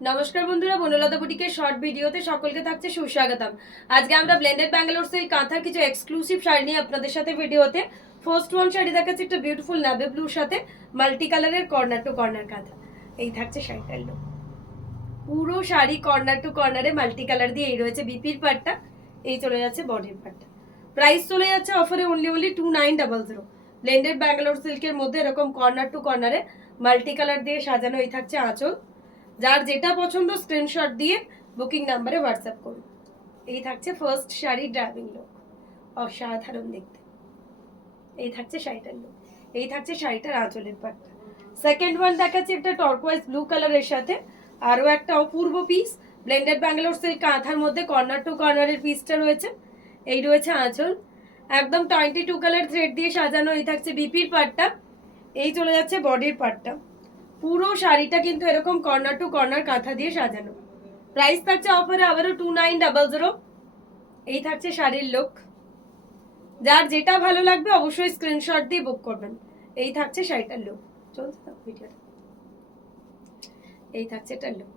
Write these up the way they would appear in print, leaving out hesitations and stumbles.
নমস্কার বন্ধুরা, বনলতা বুটিকের শর্ট ভিডিওতে সকলকে থাকছে সুস্বাগতম। আজকে আমরা ব্লেন্ডেড ব্যাঙ্গালোর সিল্ক কাঁথার কিছু এক্সক্লুসিভ শাড়ি নিয়ে আপনাদের সাথে ভিডিওতে ফার্স্ট ওয়ান শাড়ি দেখাচ্ছি, একটা বিউটিফুল নেভি ব্লুর সাথে মাল্টি কালারের কর্নার টু কর্নার কাঁথা। এই থাকছে শাড়িটার লুক। পুরো শাড়ি কর্নার টু কর্নারে মাল্টি কালার দিয়ে এই রয়েছে বিপির পাটটা, এই চলে যাচ্ছে বডির পাটটা। প্রাইস চলে যাচ্ছে অফারে অনলি 2900। ব্লেন্ডেড ব্যাঙ্গালোর সিল্কের মধ্যে এরকম কর্নার টু কর্নারে মাল্টি কালার দিয়ে সাজানো এই থাকছে আঁচল। যার যেটা পছন্দ স্ক্রিনশট দিয়ে বুকিং নাম্বারে হোয়াটসঅ্যাপ করুন। এই থাকছে ফার্স্ট শাড়ি ড্রাইভিং লুক, অসাধারণ দেখতে। এই থাকছে শাড়িটার লুক, এই থাকছে শাড়িটার আঁচলের পাটটা। সেকেন্ড ওয়ান দেখাচ্ছি একটা টর্কোয়াইজ ব্লু কালারের সাথে আরও একটা অপূর্ব পিস। ব্লেন্ডেড ব্যাঙ্গালোর সিল্ক কাঁথার মধ্যে কর্নার টু কর্নারের পিসটা রয়েছে, এই রয়েছে আঁচল। একদম 22 কালার থ্রেড দিয়ে সাজানো এই থাকছে বিপির পাটটা, এই চলে যাচ্ছে বডির পাটটা। পুরো শাড়িটা কিন্তু এরকম কর্নার টু কর্নার কাঁথা দিয়ে সাজানো। প্রাইস থাকছে অফারে আবারও 2900। এই থাকছে শাড়ির লুক। যার যেটা ভালো লাগবে অবশ্যই স্ক্রিনশট দিয়ে বুক করবেন। এই থাকছে শাড়িটার লুক, চলছে না ভিডিওটা? এই থাকছে এটার লুক।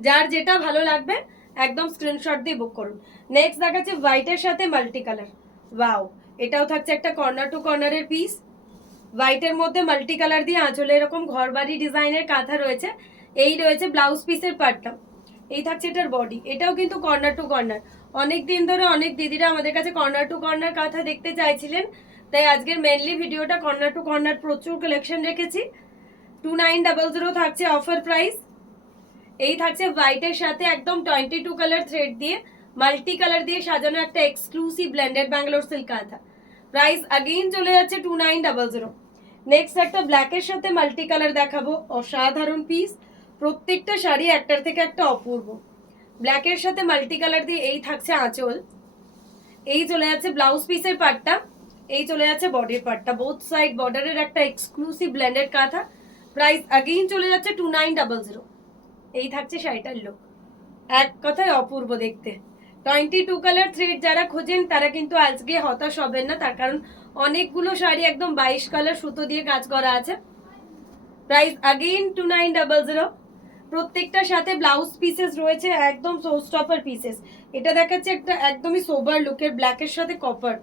যার যেটা ভালো লাগবে একদম স্ক্রিনশট দিয়ে বুক করুন। নেক্সট দেখাচ্ছে হোয়াইটের সাথে মাল্টি কালার। ওয়াও, এটাও থাকছে একটা কর্নার টু কর্নারের পিস। হোয়াইটের মধ্যে মাল্টি কালার দিয়ে আঁচলে এরকম ঘরবাড়ি ডিজাইনের কাঁথা রয়েছে, এই রয়েছে ব্লাউজ পিসের পার্টটা। এই থাকছে এটার বডি, এটাও কিন্তু কর্নার টু কর্নার। অনেক দিন ধরে অনেক দিদিরা আমাদের কাছে কর্নার টু কর্নার কাঁথা দেখতে চাইছিলেন, তাই আজকের মেনলি ভিডিওটা কর্নার টু কর্নার প্রচুর কালেকশন রেখেছি। 2900 থাকছে অফার প্রাইস। এই থাকছে হোয়াইটের সাথে একদম 22 কালার থ্রেড দিয়ে মাল্টি কালার দিয়ে সাজানো একটা এক্সক্লুসিভ ব্লেন্ডেড ব্যাঙ্গালোর সিল্ক কাঁথা। প্রাইস আগেইন চলে যাচ্ছে 2900। নেক্সট একটা ব্ল্যাকের সাথে মাল্টি কালার দেখাবো, অসাধারণ পিস। প্রত্যেকটা শাড়ি একটার থেকে একটা অপূর্ব। ব্ল্যাকের সাথে মাল্টি কালার দিয়ে এই থাকছে আঁচল, এই চলে যাচ্ছে ব্লাউজ পিসের পার্টটা, এই চলে যাচ্ছে বডির পার্টটা। বোথ সাইড বর্ডারের একটা এক্সক্লুসিভ ব্লেন্ডেড কাঁথা। প্রাইস আগেইন চলে যাচ্ছে 2900। এই থাকছে শাড়িটার লুক, এক কথায় অপূর্ব দেখতে। 22 কালার থ্রেড যারা খোঁজেন তারা কিন্তু আজকে হতাশ হবেন না, তার কারণ অনেকগুলো শাড়ি একদম 22 কালার সুতো দিয়ে কাজ করা আছে। Price again 2900। প্রত্যেকটার সাথে ব্লাউজ পিসেস রয়েছে, একদম শো স্টপার পিসেস। এটা দেখাচ্ছে একটা একদমই সোবার লুকের ব্ল্যাকের সাথে কপার,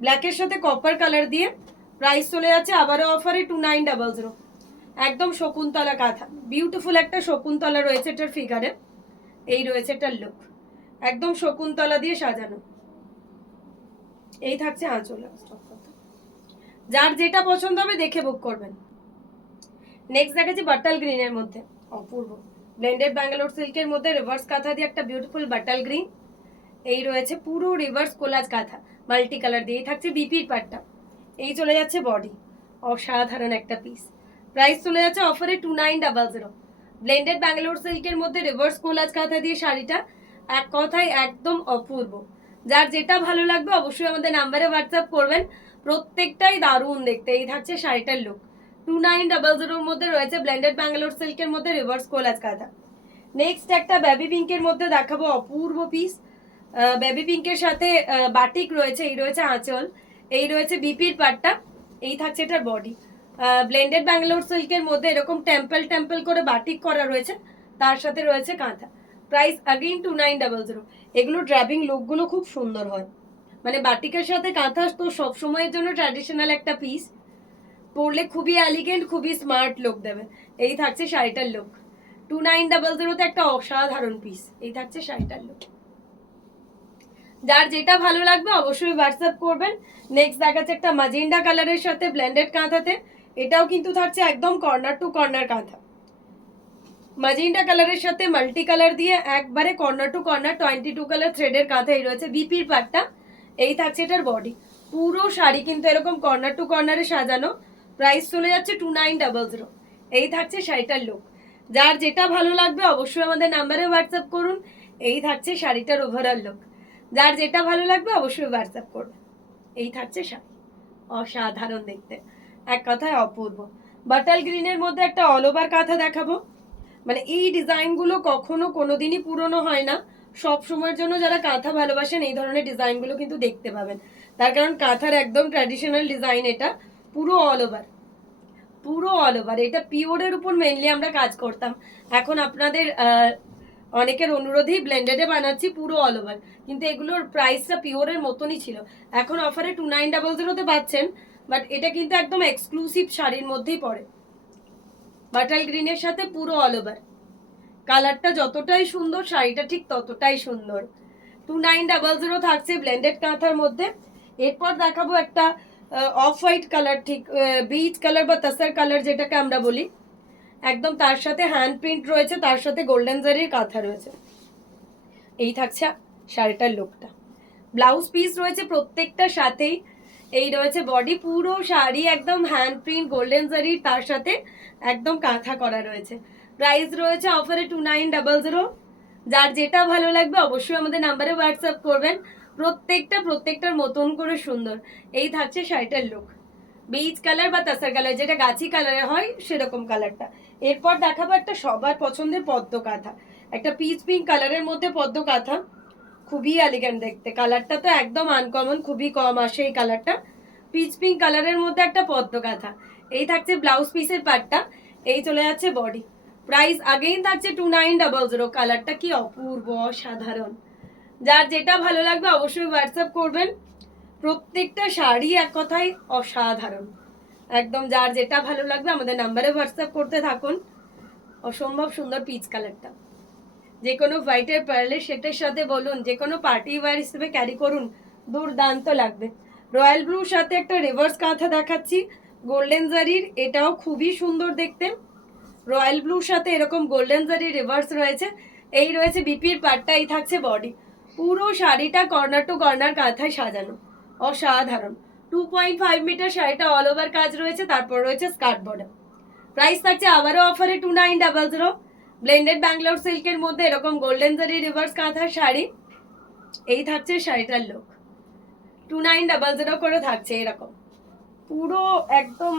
ব্ল্যাকের সাথে কপার কালার দিয়ে। প্রাইস চলে যাচ্ছে আবারও অফারে 2900। একদম শকুন্তলা কাঁথা, বিউটিফুল একটা শকুন্তলা রয়েছে এটার ফিগারে, এই রয়েছে এটার লুক, একদম শকুন্তলা দিয়ে সাজানো। এই থাকছে আঁচল। যার যেটা পছন্দ হবে দেখে বুক করবেন। নেক্সট দেখাচ্ছি বাটাল গ্রিনের মধ্যে অপূর্ব ব্লেন্ডেড ব্যাঙ্গালোর সিল্কের মধ্যে রিভার্স কাঁথা দিয়ে একটা বিউটিফুল বাটাল গ্রিন, এই রয়েছে পুরো রিভার্স কোলাজ কাঁথা মাল্টি কালার দিয়ে। থাকছে বিপির পাটটা, এই চলে যাচ্ছে বডি, অসাধারণ একটা পিস। প্রাইস চলে যাচ্ছে অফারে 2900। ব্লেন্ডেড ব্যাঙ্গালোর সিল্কের মধ্যে রিভার্স কোলাজ কাঁথা দিয়ে শাড়িটা এক কথায় একদম অপূর্ব। যার যেটা ভালো লাগবে অবশ্যই আমাদের নাম্বারে হোয়াটসঅ্যাপ করবেন। প্রত্যেকটাই দারুণ দেখতে। এই থাকছে শাড়িটার লুক। 2900 মধ্যে রয়েছে ব্লেন্ডেড ব্যাঙ্গালোর সিল্কের মধ্যে রিভার্স কোলাজ কাঁথা। নেক্সট একটা বেবি পিঙ্কের মধ্যে দেখাবো অপূর্ব পিস। বেবি পিঙ্কের সাথে বাটিক রয়েছে, এই রয়েছে আঁচল, এই রয়েছে বিপির পাটটা, এই থাকছে এটার বডি। ব্লেন্ডেড ব্যাঙ্গালোর সিল্কের মধ্যে এরকম টেম্পল টেম্পল করে বাটিক করা রয়েছে, তার সাথে রয়েছে কাঁথা। Price again 2900। এগুলো ড্রাইভিং লুকগুলো খুব সুন্দর হয়, মানে বাটিকের সাথে কাঁথা তো সবসময়ের জন্য ট্র্যাডিশনাল একটা পিস, পরলে খুবই এলিগেন্ট খুবই স্মার্ট লুক দেবে। এই থাকছে শাড়িটার লুক। 2900 একটা অসাধারণ পিস। এই থাকছে শাড়িটার লুক। যার যেটা ভালো লাগবে অবশ্যই হোয়াটসঅ্যাপ করবেন। নেক্সট দেখাচ্ছে একটা ম্যাজেন্ডা কালারের সাথে ব্লেন্ডেড কাঁথাতে, এটাও কিন্তু থাকছে একদম কর্নার টু কর্নার কাঁথা। ম্যাজেন্ডা কালারের সাথে মাল্টি কালার দিয়ে একবারে কর্নার টু কর্নার 22 কালার থ্রেডের কাঁথা, এই রয়েছে বিপির পাটটা, এই থাকছে এটার বডি। পুরো শাড়ি কিন্তু এরকম কর্নার টু কর্নারে সাজানো। প্রাইস চলে যাচ্ছে 2900। এই থাকছে শাড়িটার লুক। যার যেটা ভালো লাগবে অবশ্যই আমাদের নাম্বারে হোয়াটসঅ্যাপ করুন। এই থাকছে শাড়িটার ওভারঅল লুক। যার যেটা ভালো লাগবে অবশ্যই হোয়াটসঅ্যাপ করবে। এই থাকছে শাড়ি, অসাধারণ দেখতে, এক কথায় অপূর্ব। বাটাল গ্রিনের মধ্যে একটা অল ওভার কাঁথা দেখাবো। মানে এই ডিজাইনগুলো কখনো কোনোদিনই পুরনো হয় না, সব সময়ের জন্য যারা কাঁথা ভালোবাসেন এই ধরনের ডিজাইনগুলো কিন্তু দেখতে পাবেন। তার কারণ কাঁথার একদম ট্র্যাডিশনাল ডিজাইন, এটা পুরো অল ওভার। পুরো অল ওভার। এটা পিওরের উপর মেইনলি আমরা কাজ করতাম, এখন আপনাদের অনেকের অনুরোধেই ব্লেন্ডেডে বানাচ্ছি পুরো অল ওভার, কিন্তু এগুলোর প্রাইসটা পিওরের মতনই ছিল। এখন অফারে 2900 পাচ্ছেন, বাট এটা কিন্তু একদম এক্সক্লুসিভ শাড়ির মধ্যেই পড়ে। বাটাল গ্রিনের সাথে পুরো অল ওভার, কালারটা যতটাই সুন্দর শাড়িটা ঠিক ততটাই সুন্দর। 2900 থাকছে ব্লেন্ডেড কাঁথার মধ্যে। এরপর দেখাবো একটা অফ হোয়াইট কালার, ঠিক বিচ কালার বা তাসার কালার যেটাকে আমরা বলি, একদম তার সাথে হ্যান্ড প্রিন্ট রয়েছে, তার সাথে গোল্ডেন জারির কাঁথা রয়েছে। এই থাকছে শাড়িটার লুকটা। ব্লাউজ পিস রয়েছে প্রত্যেকটার সাথেই। এই রয়েছে বডি, পুরো শাড়ি একদম হ্যান্ড প্রিন্ট গোল্ডেন জারির, তার সাথে একদম কাঁথা করা রয়েছে। প্রাইস রয়েছে অফারে 2900। যার যেটা ভালো লাগবে অবশ্যই আমাদের নাম্বারে হোয়াটসঅ্যাপ করবেন। প্রত্যেকটার মতন করে সুন্দর। এই থাকছে শাড়িটার লুক, বিচ কালার বা তাসার কালার, যেটা গাছি কালারে হয় সেরকম কালারটা। এরপর দেখাবো একটা সবার পছন্দের পদ্ম কাঁথা, একটা পিচ পিঙ্ক কালারের মধ্যে পদ্ম কাঁথা, খুবই এলিগেন্ট দেখতে। কালারটা তো একদম আনকমন, খুবই কম আসে এই কালারটা। পিচ পিঙ্ক কালারের মধ্যে একটা পদ্ম কাঁথা। এই থাকছে ব্লাউজ পিসের পার্টটা, এই চলে যাচ্ছে বডি। প্রাইস আগেই থাকছে 2900। কালারটা কি অপূর্ব, অসাধারণ। যার যেটা ভালো লাগবে অবশ্যই হোয়াটসঅ্যাপ করবেন। প্রত্যেকটা শাড়ি এক কথায় অসাধারণ, একদম যার যেটা ভালো লাগবে আমাদের নাম্বারে হোয়াটসঅ্যাপ করতে থাকুন। অসম্ভব সুন্দর পিচ কালারটা, যে কোনো হোয়াইটের পার্লের সেটের সাথে বলুন, যে কোনো পার্টি ওয়্যার হিসেবে ক্যারি করুন, দুর্দান্ত লাগবে। রয়্যাল ব্লুর সাথে একটা রিভার্স কাঁথা দেখাচ্ছি গোল্ডেন জারির, এটাও খুবই সুন্দর দেখতে। রয়্যাল ব্লুর সাথে এরকম গোল্ডেন জারির রিভার্স রয়েছে। এই রয়েছে বিপির পার্টটা, এই থাকছে বডি। পুরো শাড়িটা কর্নার টু কর্নার কাঁথায় সাজানো, অসাধারণ। 2.5 মিটার শাড়িটা অল ওভার কাজ রয়েছে, তারপর রয়েছে স্কার্ট বর্ডার। প্রাইস থাকছে আবারও অফারে 2900। ব্লেন্ডেড ব্যাঙ্গালোর সিল্কের মধ্যে এরকম গোল্ডেন জারি রিভার্স কাঁথার শাড়ি। এই থাকছে শাড়িটার লুক, 2900 করে থাকছে এরকম পুরো একদম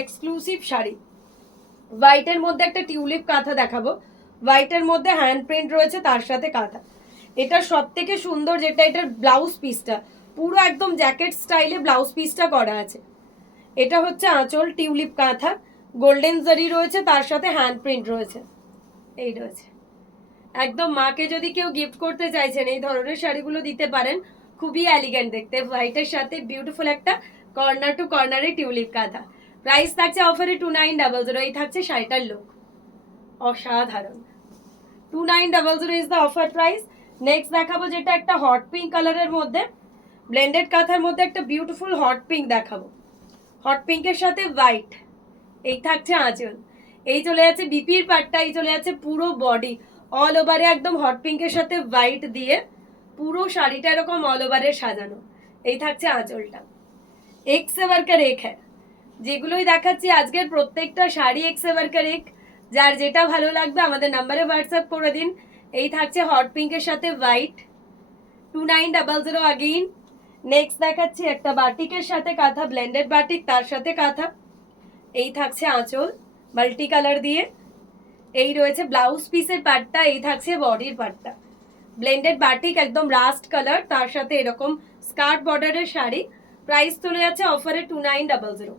এক্সক্লুসিভ শাড়ি। হোয়াইটের মধ্যে একটা টিউলিপ কাঁথা দেখাবো, হোয়াইটের মধ্যে হ্যান্ড প্রিন্ট রয়েছে, তার সাথে কাঁথা। এটা সব থেকে সুন্দর যেটা, এটার ব্লাউজ পিসটা পুরো একদম জ্যাকেট স্টাইলে ব্লাউজ পিসটা করা আছে। এটা হচ্ছে আঁচল, টিউলিপ কাঁথা, গোল্ডেন জারি রয়েছে, তার সাথে হ্যান্ড প্রিন্ট রয়েছে। এই রয়েছে একদম, মাকে যদি কেউ গিফট করতে চাইছেন এই ধরনের শাড়িগুলো দিতে পারেন, খুবই এলিগেন্ট দেখতে। হোয়াইটের সাথে বিউটিফুল একটা কর্নার টু কর্নারে টিউলিপ কাঁথা। প্রাইস থাকছে অফারে 2900। এই থাকছে শাড়িটার লুক, অসাধারণ। 2900 is the offer price. Next দেখাবো যেটা একটা হট পিঙ্ক কালারের মধ্যে, ব্লেন্ডেড কাঁথার মধ্যে একটা বিউটিফুল হট পিঙ্ক দেখাবো। হট পিঙ্কের সাথে হোয়াইট, এই থাকছে আঁচল। এই চলে যাচ্ছে বিপির পার্টটা, এই চলে যাচ্ছে পুরো বডি অল ওভারে একদম হট পিঙ্কের সাথে হোয়াইট দিয়ে পুরো শাড়িটা এরকম অল ওভারে সাজানো। এই থাকছে আঁচলটা। এক সে বারকার এক হ্যাঁ, যেগুলোই দেখাচ্ছি আজকের প্রত্যেকটা শাড়ি এক সে বারকার এক। যার যেটা ভালো লাগবে আমাদের নাম্বারে হোয়াটসঅ্যাপ করে দিন। এই থাকছে হট পিঙ্কের সাথে হোয়াইট, 2900 আগেইন। নেক্সট দেখাচ্ছি একটা বাটিকের সাথে কাঁথা, ব্লেন্ডেড বাটিক, তার সাথে কাঁথা। এই থাকছে আঁচল মাল্টি কালার দিয়ে। এই রয়েছে ব্লাউজ পিসের পার্টটা, এই থাকছে বডির পার্টটা। ব্লেন্ডেড বাটিক একদম রাস্ট কালার, তার সাথে এরকম স্কার্ট বর্ডারের শাড়ি। প্রাইস চলে যাচ্ছে অফারে 2900।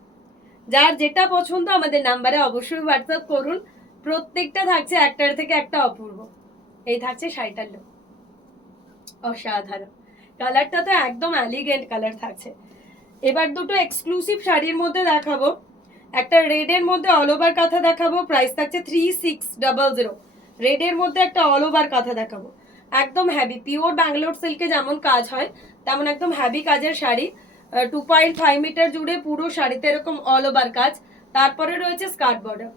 যার যেটা পছন্দ আমাদের নাম্বারে অবশ্যই হোয়াটসঅ্যাপ করুন। প্রত্যেকটা থাকছে একটার থেকে একটা অপূর্ব। এই থাকছে শাড়িটার লুক, অসাধারণ। কালারটা তো একদম এলিগেন্ট কালার থাকছে। এবার দুটো এক্সক্লুসিভ শাড়ির মধ্যে দেখাবো, একটা রেডের মধ্যে অল ওভার কাঁথা দেখাবো, প্রাইস থাকছে 3600। রেডের মধ্যে একটা অল ওভার কাঁথা দেখাবো, একদম হ্যাভি পিওর ব্যাঙ্গালোর সিল্কে যেমন কাজ হয় তেমন একদম হ্যাভি কাজের শাড়ি। 2.5 মিটার জুড়ে পুরো শাড়িতে এরকম অল ওভার কাজ, তারপরে রয়েছে স্কার্ট বর্ডার।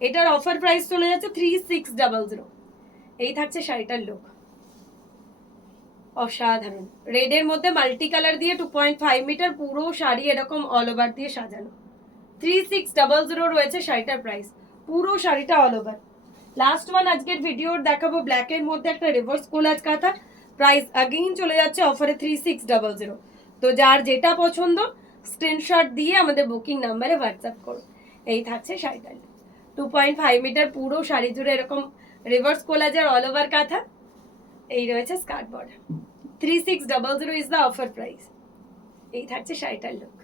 এটার অফার প্রাইস চলে যাচ্ছে 3600। এই থাকছে শাড়িটার লুক, অসাধারণ। রেডের মধ্যে মাল্টি কালার দিয়ে 2.5 মিটার পুরো শাড়ি এরকম অল ওভার দিয়ে সাজানো। 3600 রয়েছে শাড়িটার প্রাইস, পুরো শাড়িটা অল ওভার। লাস্ট ওয়ান আজকের ভিডিওর দেখাবো ব্ল্যাকের মধ্যে একটা রিভার্স কোলাজ কাঁথা। প্রাইস আগেইন চলে যাচ্ছে অফারে 3600। তো যার যেটা পছন্দ স্ক্রিনশট দিয়ে আমাদের বুকিং নাম্বারে হোয়াটসঅ্যাপ করুন। এই থাকছে শাড়িটার, 2.5 মিটার পুরো শাড়ি জুড়ে এরকম রিভার্স কোলাজের অল ওভার কাঁথা। এই রয়েছে skirt border. 3600 is the offer price. এই থাকছে শাড়িটার লুক।